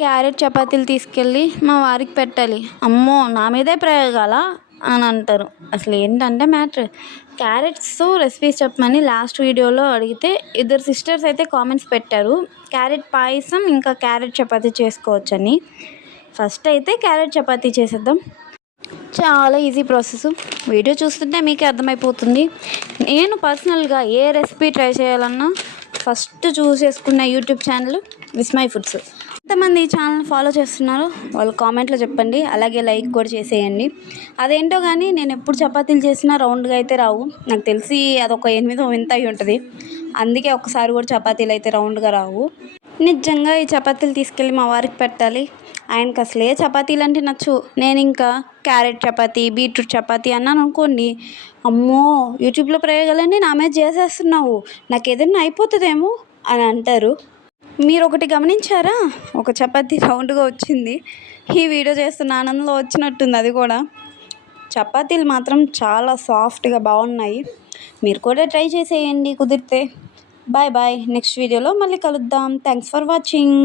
Carrot చపాతీలు తీసుకెళ్ళి మా వారికి పెట్టాలి. అమ్మో! నా మీదే ప్రయోగాలా అని అంటారు. అసలు ఏంటంటే మ్యాటర్, క్యారెట్స్‌తో రెసిపీస్ చెప్పమని లాస్ట్ వీడియోలో అడిగితే ఇద్దరు సిస్టర్స్ అయితే కామెంట్స్ పెట్టారు. క్యారెట్ పాయసం ఇంకా క్యారెట్ చపాతీ చేసుకోవచ్చని. ఫస్ట్ అయితే క్యారెట్ చపాతీ చేసేద్దాం. చాలా ఈజీ ప్రాసెస్. వీడియో చూస్తుంటే మీకే అర్థమైపోతుంది. నేను పర్సనల్గా ఏ రెసిపీ ట్రై చేయాలన్నా ఫస్ట్ చేసుకున్న యూట్యూబ్ ఛానల్ విస్మయ్ ఫుడ్స్. ఎంతమంది ఈ ఛానల్ ఫాలో చేస్తున్నారో వాళ్ళు కామెంట్లో చెప్పండి. అలాగే లైక్ కూడా చేసేయండి. అదేంటో కానీ నేను ఎప్పుడు చపాతీలు చేసినా రౌండ్గా అయితే రావు. నాకు తెలిసి అదొక 8వ వింత అయి ఉంటుంది. అందుకే ఒక్కసారి కూడా చపాతీలు అయితే రౌండ్గా రావు. నిజంగా ఈ చపాతీలు తీసుకెళ్ళి మా వారికి పెట్టాలి. ఆయనకి అసలే చపాతీలు అంటే నచ్చు. నేను ఇంకా క్యారెట్ చపాతీ, బీట్రూట్ చపాతీ అన్నాను అనుకోండి, అమ్మో యూట్యూబ్లో ప్రయోగాలన్నీ నా మీద చేసేస్తున్నావు, నాకు ఏదైనా అయిపోతుందేమో అని అంటారు. మీరు ఒకటి గమనించారా? ఒక చపాతీ రౌండ్గా వచ్చింది. ఈ వీడియో చేస్తున్న ఆనందంలో వచ్చినట్టుంది అది కూడా. చపాతీలు మాత్రం చాలా సాఫ్ట్గా బాగున్నాయి. మీరు కూడా ట్రై చేసేయండి కుదిరితే. Bye bye. నెక్స్ట్ వీడియోలో మళ్ళీ కలుద్దాం. Thanks for watching.